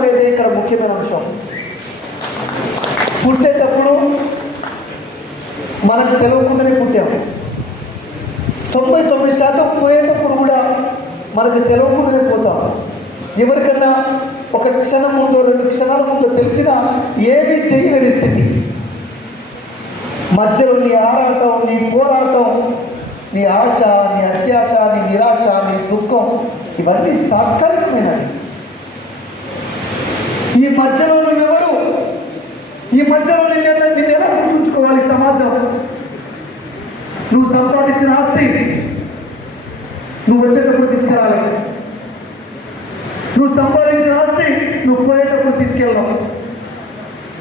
అనేది ఇక్కడ ముఖ్యమైన అంశం. పుట్టేటప్పుడు మనకు తెలియకుండానే పుట్టాము. 99% పోయేటప్పుడు కూడా మనకు తెలియకుండానే పోతాం. ఎవరికన్నా ఒక క్షణం ముందు 2 క్షణాల ముందు తెలిసినా ఏమీ చేయలేని స్థితి. మధ్యలో నీ ఆరాటం, నీ పోరాటం, నీ ఆశ, నీ అత్యాశ, నీ నిరాశ, నీ దుఃఖం ఇవన్నీ తాత్కాలికమైనవి. ఈ మధ్యలో నువ్వెవరు? ఈ మధ్యలో నిన్ను ఎలా గుర్తుంచుకోవాలి సమాజం? నువ్వు సంపాదించిన ఆస్తి నువ్వు వచ్చేటప్పుడు తీసుకురాలి. నువ్వు సంపాదించిన ఆస్తి నువ్వు పోయేటప్పుడు తీసుకెళ్ళావు.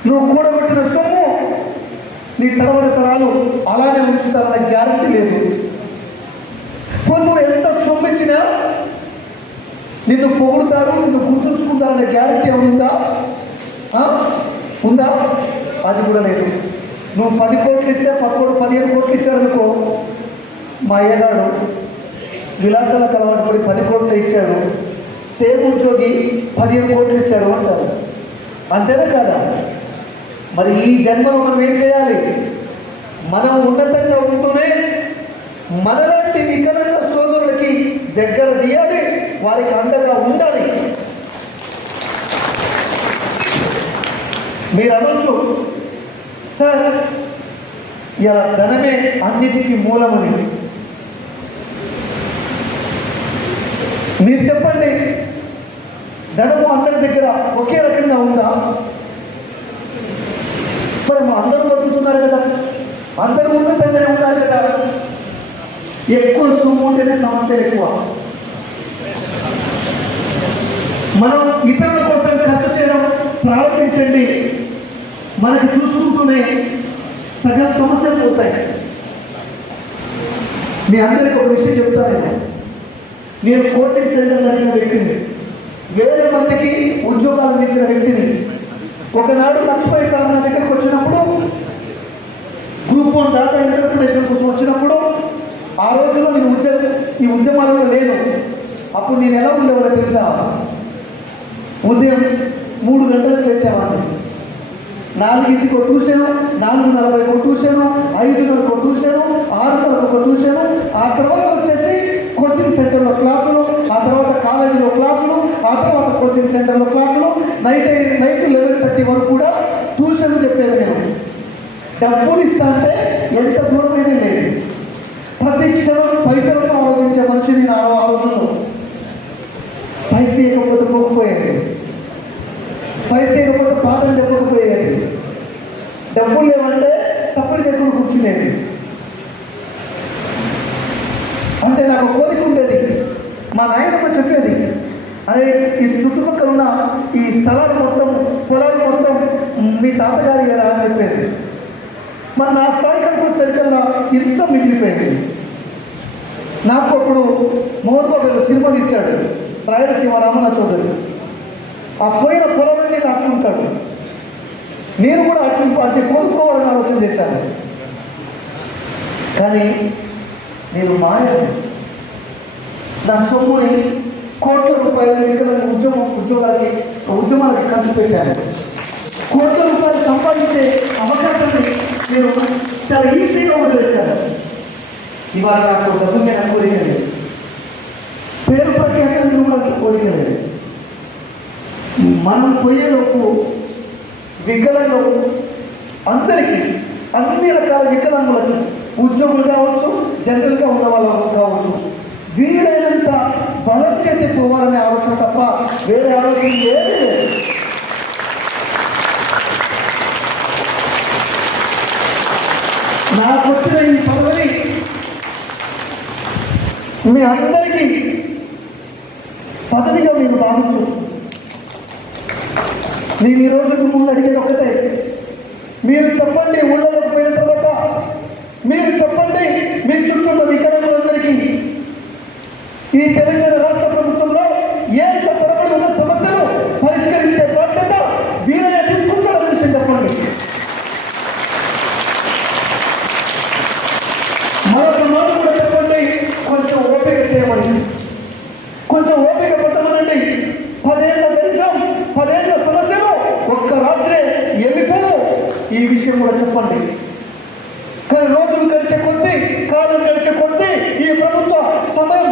నువ్వు కూడబెట్టిన సొమ్ము నీ తర్వాత తరాలు అలానే ఉంచుతారన్న గ్యారంటీ లేదు. నువ్వు ఎంత సొమ్ము ఇచ్చినా నిన్ను పొగుడుతారు, నిన్ను గుర్తుంచుకుంటారనే గ్యారంటీ ఉందా? ఉందా? అది కూడా లేదు. నువ్వు 10 కోట్లు ఇస్తే పక్కోడు 15 కోట్లు ఇచ్చాడు అనుకో, మా అయ్యగాడు విలాసాలకు అలవాటు పడి 10 కోట్లు ఇచ్చాడు, సేమ్ ఉద్యోగి 15 కోట్లు ఇచ్చాడు అంటారు. అంతేనా కాదా? మరి ఈ జన్మలో మనం ఏం చేయాలి? మనం ఉన్నతంగా ఉంటూనే మనలాంటి వికలాంగ సోదరులకి దగ్గర తీయాలి, వారికి అండగా ఉండాలి. మీరు అనొచ్చు, సార్ ఇలా ధనమే అన్నిటికీ మూలమని. మీరు చెప్పండి, ధనము అందరి దగ్గర ఒకే రకంగా ఉందా? మరి అందరూ బతుకుతున్నారు కదా, అందరూ ఉన్నతంగానే ఉన్నారు కదా. ఎక్కువ సొమ్ము ఉంటేనే సమస్యలు ఎక్కువ. మనం ఇతరుల కోసం ఖర్చు చేయడం ప్రారంభించండి, మనకు చూసుకుంటూనే సగం సమస్యలు పోతాయి. మీ అందరికీ ఒక విషయం చెప్తాను. నేను కోచింగ్ సెంటర్ నడిపిన వ్యక్తిని, వేరే మందికి ఉద్యోగాలు ఇచ్చిన వ్యక్తిని. ఒకనాడు లక్ష్మయ్య సార్ నా దగ్గరికి వచ్చినప్పుడు, గ్రూప్ 1 డాటా ఇంటర్ప్రిటేషన్ కోసం వచ్చినప్పుడు, ఆ రోజులో నేను ఈ ఉద్యమాలలో లేను. అప్పుడు నేను ఎలా ఉండేవారో తెలుసా? ఉదయం 3 గంటలకు లేసేవాడిని, 4ంటికి ఒక ట్యూషను, 4:40కి ఒక ట్యూషను, 5:30కి ఒక ట్యూషను, 6:30కి ఒక ట్యూషను, ఆ తర్వాత వచ్చేసి కోచింగ్ సెంటర్లో క్లాసులు, ఆ తర్వాత కాలేజీలో క్లాసులు, ఆ తర్వాత కోచింగ్ సెంటర్లో క్లాసులు, నైట్ 11:30 వరకు కూడా ట్యూషన్లు చెప్పేది. నేను డబ్బులు ఇస్తా అంటే ఎంత దూరమైనా లేదు. ప్రతి క్షణం పైసలతో ఆలోచించే మనిషిని నా ఆలోచనలో. పైస ఇవ్వకపోతే పోకపోయేది, పైస ఇవ్వకపోతే పాటలు చెప్పకపోయేది, డబ్బులు లేవంటే సపోర్ట్ చేయకుండా కూర్చునేది. అంటే నాకు కోరిక ఉండేది. మా నాయనమ్మ చెప్పేది, అరే ఈ చుట్టుపక్కల ఉన్న ఈ స్థలాలు మొత్తం, పొలాలు మొత్తం మీ తాతగారి గారా అని చెప్పేది. మరి నా స్థాయి కంటే సరికల్లా ఇంత మిగిలిపోయింది. నాకు అప్పుడు మోహన్ బాబు ఏదో సినిమా తీశాడు, రాయలసీమ రామన్న చౌదరి. ఆ పోయిన పొలాలన్నీ లాక్కుంటాడు. నేను కూడా అటు కొనుక్కోవాలని ఆలోచన చేశాను. కానీ నేను మారాను. నా సొమ్ముని కోట్ల రూపాయలు ఇక్కడ ఉద్యమాలకి ఖర్చు పెట్టాను. కోట్ల రూపాయలు సంపాదించే అవకాశాన్ని నేను చాలా ఈజీగా వదిలేశాను. ఇవాళ నాకు డబ్బు మీద కోరిక లేదు, పేరు ప్రఖ్యాతులు కూడా కోరిక లేదు. మనం పోయేలోపు వికలాంగులు అందరికీ, అన్ని రకాల వికలాంగులకి, ఉద్యోగులు కావచ్చు, జనరల్గా ఉన్న వాళ్ళు కావచ్చు, వీలైనంత బలం చేసి పోవాలనే ఆలోచన తప్ప వేరే ఆలోచన ఏమీ లేదు. నాకు వచ్చిన ఈ పదవిని మీ అందరికీ పదవిగా మీరు భావించవచ్చు. మేము ఈరోజు మిమ్మల్ని అడిగేది ఒకటే, మీరు చెప్పండి, ఊళ్ళలోకి పోయిన తర్వాత మీరు చెప్పండి, మీ చుట్టూ ఉన్న వికలాంగులందరికీ ఈ తెలంగాణ రాష్ట్ర ప్రభుత్వంలో ఏళ్ళ తరబడి ఉన్న సమస్యలు పరిష్కరించే బాధ్యత వీరయ్య తీసుకుంటారని విషయం చెప్పండి. మరొక మాట కూడా చెప్పండి, కొంచెం ఓపిక చేయమని, కొంచెం ఓపిక పట్టమనండి. 10 ఏళ్ళ దరిద్రం, 10 ఏళ్ళ ఒక్క రాత్రే వెళ్ళిపోవు, ఈ విషయం కూడా చెప్పండి. కానీ రోజులు గడిచే కొద్దీ, కాలం గడిచే కొద్దీ ఈ ప్రభుత్వ సమయం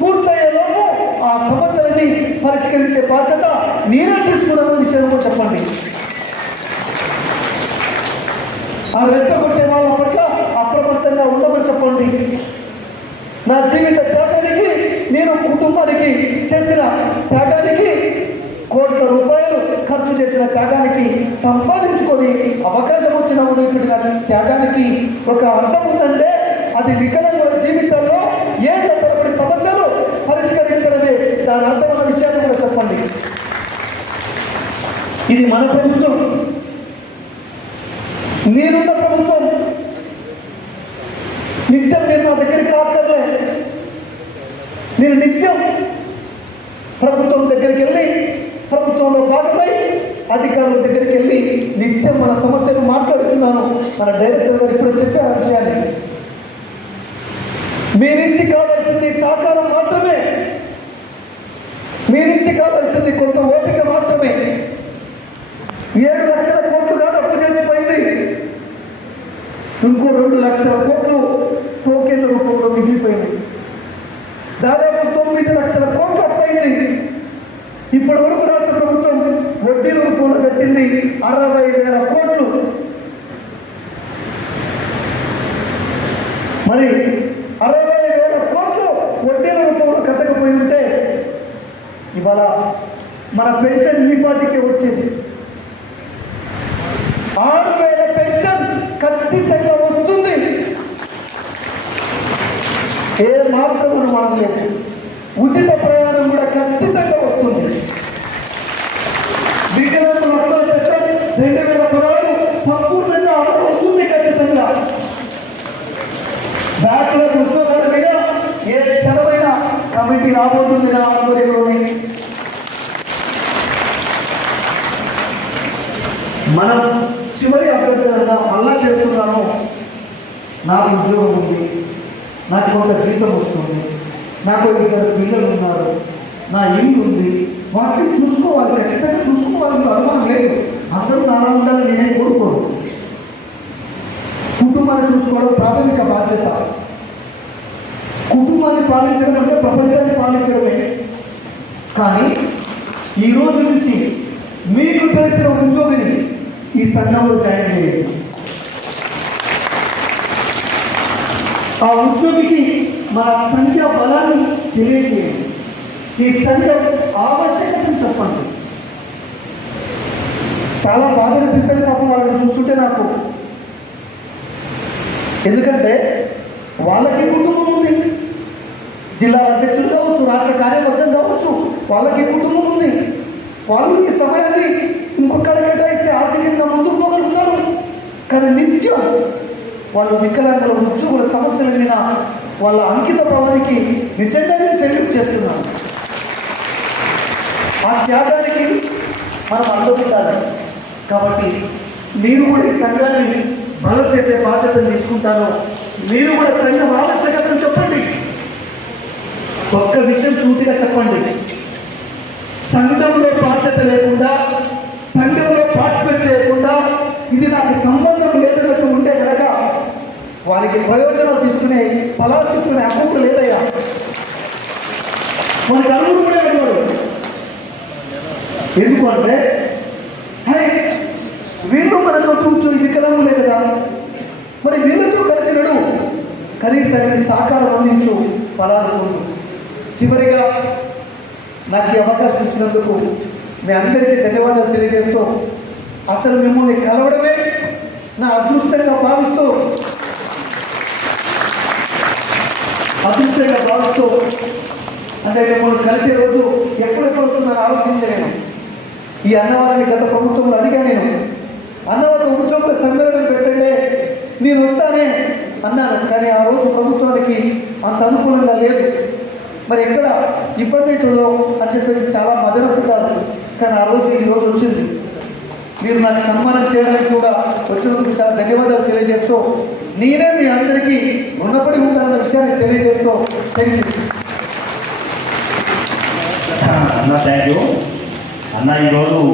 పూర్తయ్యేలోపు ఆ సమస్యలన్నీ పరిష్కరించే బాధ్యత మీరే తీసుకున్నారన్న విషయం కూడా చెప్పండి. ఆ రెచ్చగొట్టే వాళ్ళ పట్ల అప్రమత్తంగా ఉండమని చెప్పండి. నా జీవిత త్యాగానికి, నేను కుటుంబానికి చేసిన త్యాగానికి, కోట్ల రూపాయలు ఖర్చు చేసిన త్యాగానికి, సంపాదించుకొని అవకాశం వచ్చిన వదిలిపెట్టిన త్యాగానికి ఒక అర్థం ఉందంటే అది వికలాంగుల జీవితంలో ఏళ్ల తరబడి సమస్యలు పరిష్కరించడమే దాని అర్థం అన్న విషయాన్ని కూడా చెప్పండి. ఇది మన ప్రభుత్వం, మీరున్న ప్రభుత్వం. నిత్యం మీరు మా దగ్గరికి రాక్కర్లే, నేను నిత్యం ప్రభుత్వం దగ్గరికి వెళ్ళి, ప్రభుత్వంలో భాగమై అధికారుల దగ్గరికి వెళ్ళి నిత్యం మన సమస్యను మాట్లాడుతున్నాను. మన డైరెక్టర్ గారు ఇప్పుడు చెప్పారు ఆ విషయాన్ని. మీ నుంచి కావాల్సింది సహకారం మాత్రమే, మీ నుంచి కావాల్సింది కొంత ఓపిక మాత్రమే. 7 లక్షల కోట్లు కాదు అప్పు చేసిపోయింది, ఇంకో 2 లక్షల కోట్లు టోకెన్ల రూపంలో మిగిలిపోయింది. దాదాపు 9 లక్షల కోట్లు అప్పయింది. ఇప్పటి వరకు రాష్ట్ర ప్రభుత్వం వడ్డీల రూపంలో కట్టింది 60,000 కోట్లు. మరి 60,000 కోట్లు వడ్డీల రూపంలో కట్టకపోయి ఉంటే ఇవాళ మన పెన్షన్ ఈ పార్టీకే వచ్చేది. 6,000 పెన్షన్ ఖచ్చితంగా వస్తుంది, ఏ మాత్రం మనం లేదు. ఉచిత ప్రయాణం కూడా ఖచ్చితంగా వస్తుంది. వికలాంగుల హక్కుల చట్టం 2016 సంపూర్ణంగా అమలు అవుతుంది ఖచ్చితంగా. బ్యాక్లాగ్ ఉద్యోగాల మీద ఏ క్షణమైన కమిటీ రాబోతుంది నా ఆధ్వర్యంలోని. మనం చివరి అభ్యర్థులుగా మళ్ళా చేస్తున్నాను. నాకు ఉద్యోగం ఉంది, నాకు కొంత జీతం వస్తుంది, నాకు 2 పిల్లలు ఉన్నారు, నా ఇల్లు ఉంది, వాటిని చూసుకోవాలి, ఖచ్చితంగా చూసుకోవాలని అనుమానం లేదు. అందరూ నాలా ఉండాలని నేనే కోరుకోను. కుటుంబాన్ని చూసుకోవడం ప్రాథమిక బాధ్యత. కుటుంబాన్ని పాలించడం అంటే ప్రపంచాన్ని పాలించడమే. కానీ ఈ రోజు నుంచి మీకు తెలిసిన ఉద్యోగిని ఈ సంఘంలో జాయిన్ చేయండి. ఆ ఉద్యోగికి మన సంఖ్య బలాన్ని తెలియజేయండి. ఈ సంఘం ఆవశ్యకతను చెప్పండి. చాలా బాధ అనిపిస్తుంది పాపం వాళ్ళని చూస్తుంటే నాకు. ఎందుకంటే వాళ్ళకి కుటుంబం ఉంది, జిల్లా అధ్యక్షుడు కావచ్చు, రాష్ట్ర కార్యవర్గం కావచ్చు, వాళ్ళకి కుటుంబం ఉంది. వాళ్ళు ఈ సమయాన్ని ఇంకొకడ కేటాయిస్తే ఆర్థికంగా ముందుకు పోగలుగుతారు. కానీ నిత్యం వాళ్ళు వికలాంగుల ఉద్యోగుల సమస్యల మీద వాళ్ళ అంకిత భావానికి నిజంగా నేను సెల్యూట్ చేస్తున్నాను. ఆ త్యాగానికి మనం అందుకుంటారు. కాబట్టి మీరు కూడా ఈ సంఘాన్ని బలం చేసే బాధ్యతను తీసుకుంటారు. మీరు కూడా సంఘం ఆవశ్యకతను చెప్పండి. ఒక్క విషయం సూటిగా చెప్పండి. సంఘంలో బాధ్యత లేకుండా, సంఘంలో పార్టిసిపేట్ చేయకుండా, ఇది నాకు సంబంధం లేదన్నట్టు ఉంటే కనుక వారికి ప్రయోజనాలు తీసుకునే, ఫలాలు తీసుకునే హక్కు లేదయ్యా. మనకి అడుగులు కూడా ఇవ్వడు. ఎందుకంటే అరే వీళ్ళు మనతో కూర్చొని వికలాంగులే కదా, మరి వీళ్ళతో కలిసి నడు, కనీసం సహకారం అందించు, ఫలాలు పొందు. చివరిగా నాకు ఈ అవకాశం ఇచ్చినందుకు మీ అందరికీ ధన్యవాదాలు తెలియజేస్తూ, అసలు మిమ్మల్ని కలవడమే నా అదృష్టంగా భావిస్తూ అంటే మిమ్మల్ని కలిసే రోజు ఎప్పుడెప్పుడుతుందని ఆలోచించలేను. ఈ అన్నవారిని గత ప్రభుత్వంలో అడిగా నేను, అన్నవారి ఉద్యోగుల సమ్మేళనం పెట్టండి, నేను వస్తానే అన్నాను. కానీ ఆ రోజు ప్రభుత్వానికి అంత అనుకూలంగా లేదు. మరి ఎక్కడ ఇబ్బంది అవుతుందో అని చెప్పేసి చాలా మదనపడ్డారు. కానీ ఆ రోజు ఈ రోజు వచ్చింది. మీరు నాకు సన్మానం చేయడానికి కూడా వచ్చినందుకు చాలా ధన్యవాదాలు తెలియజేస్తూ, నేనే మీ అందరికీ రుణపడి ఉంటానన్న విషయాన్ని తెలియజేస్తూ థ్యాంక్ యూ అన్న. ఈరోజు